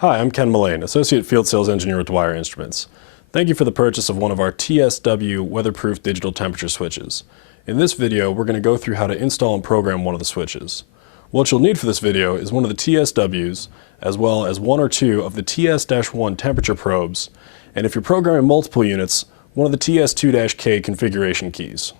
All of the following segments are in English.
Hi, I'm Ken Mullane, Associate Field Sales Engineer with Dwyer Instruments. Thank you for the purchase of one of our TSW weatherproof digital temperature switches. In this video, we're going to go through how to install and program one of the switches. What you'll need for this video is one of the TSWs, as well as one or two of the TS-1 temperature probes, and if you're programming multiple units, one of the TS2-K configuration keys.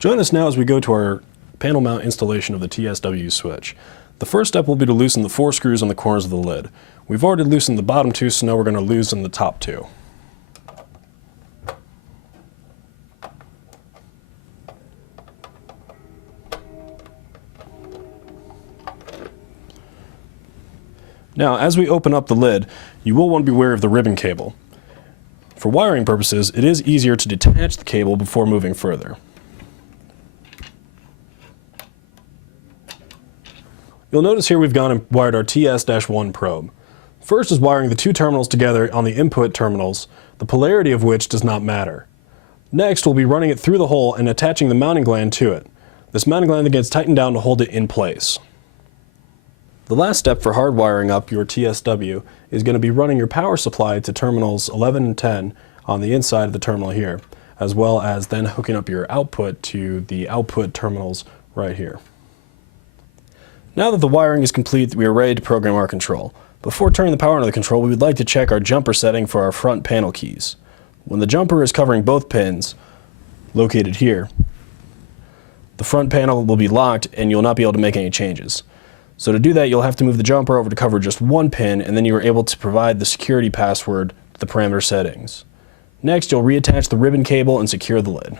Join us now as we go to our panel mount installation of the TSW switch. The first step will be to loosen the 4 screws on the corners of the lid. We've already loosened the bottom 2, so now we're going to loosen the top 2. Now, as we open up the lid, you will want to be aware of the ribbon cable. For wiring purposes, it is easier to detach the cable before moving further. You'll notice here we've gone and wired our TS-1 probe. First is wiring the 2 terminals together on the input terminals, the polarity of which does not matter. Next, we'll be running it through the hole and attaching the mounting gland to it. This mounting gland gets tightened down to hold it in place. The last step for hard wiring up your TSW is going to be running your power supply to terminals 11 and 10 on the inside of the terminal here, as well as then hooking up your output to the output terminals right here. Now that the wiring is complete, we are ready to program our control. Before turning the power on to the control, we would like to check our jumper setting for our front panel keys. When the jumper is covering both pins, located here, the front panel will be locked and you'll not be able to make any changes. So to do that, you'll have to move the jumper over to cover just one pin, and then you are able to provide the security password to the parameter settings. Next, you'll reattach the ribbon cable and secure the lid.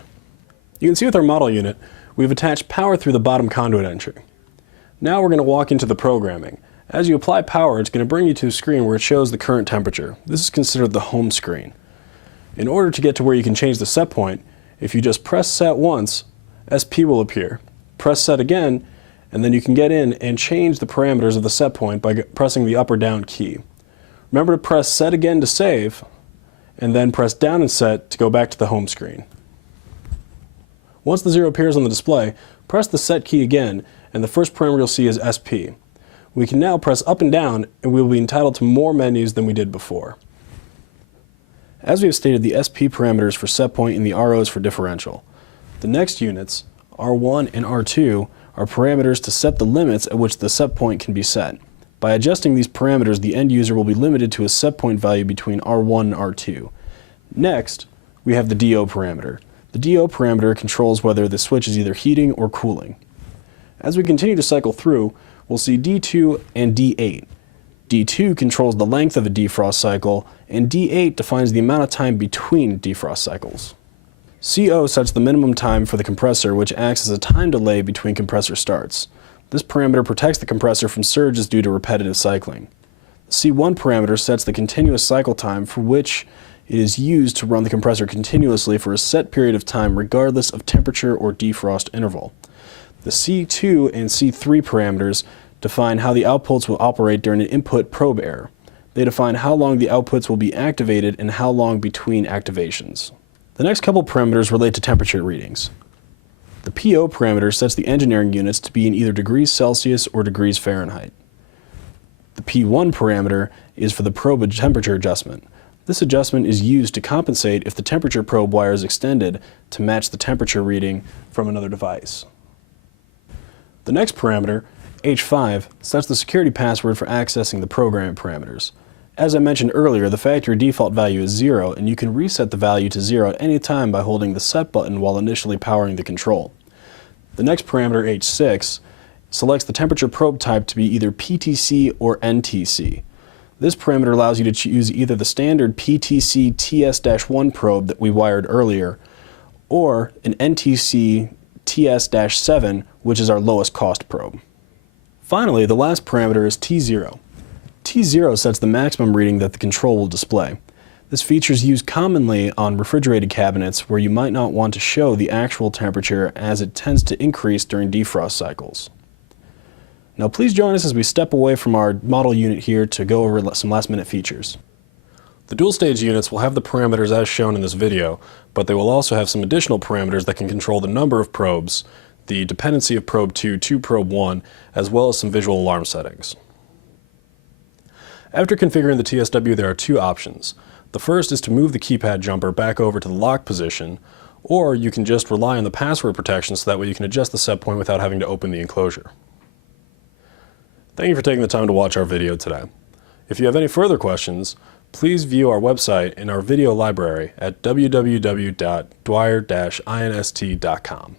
You can see with our model unit, we've attached power through the bottom conduit entry. Now we're going to walk into the programming. As you apply power, it's going to bring you to a screen where it shows the current temperature. This is considered the home screen. In order to get to where you can change the set point, if you just press set once, SP will appear. Press set again, and then you can get in and change the parameters of the set point by pressing the up or down key. Remember to press set again to save, and then press down and set to go back to the home screen. Once the 0 appears on the display, press the set key again, and the first parameter you'll see is SP. We can now press up and down, and we will be entitled to more menus than we did before. As we have stated, the SP parameters for set point and the ROs for differential. The next units, R1 and R2, are parameters to set the limits at which the set point can be set. By adjusting these parameters, the end user will be limited to a set point value between R1 and R2. Next, we have the DO parameter. The DO parameter controls whether the switch is either heating or cooling. As we continue to cycle through, we'll see D2 and D8. D2 controls the length of a defrost cycle, and D8 defines the amount of time between defrost cycles. CO sets the minimum time for the compressor, which acts as a time delay between compressor starts. This parameter protects the compressor from surges due to repetitive cycling. The C1 parameter sets the continuous cycle time for which it is used to run the compressor continuously for a set period of time regardless of temperature or defrost interval. The C2 and C3 parameters define how the outputs will operate during an input probe error. They define how long the outputs will be activated and how long between activations. The next couple parameters relate to temperature readings. The PO parameter sets the engineering units to be in either degrees Celsius or degrees Fahrenheit. The P1 parameter is for the probe temperature adjustment. This adjustment is used to compensate if the temperature probe wire is extended to match the temperature reading from another device. The next parameter, H5, sets the security password for accessing the programming parameters. As I mentioned earlier, the factory default value is 0, and you can reset the value to 0 at any time by holding the set button while initially powering the control. The next parameter, H6, selects the temperature probe type to be either PTC or NTC. This parameter allows you to choose either the standard PTC TS-1 probe that we wired earlier, or an NTC TS-7, which is our lowest cost probe. Finally, the last parameter is T0. T0 sets the maximum reading that the control will display. This feature is used commonly on refrigerated cabinets where you might not want to show the actual temperature as it tends to increase during defrost cycles. Now please join us as we step away from our model unit here to go over some last minute features. The dual stage units will have the parameters as shown in this video, but they will also have some additional parameters that can control the number of probes, the dependency of probe 2 to probe 1, as well as some visual alarm settings. After configuring the TSW, there are two options. The first is to move the keypad jumper back over to the lock position, or you can just rely on the password protection so that way you can adjust the set point without having to open the enclosure. Thank you for taking the time to watch our video today. If you have any further questions, please view our website in our video library at www.dwyer-inst.com.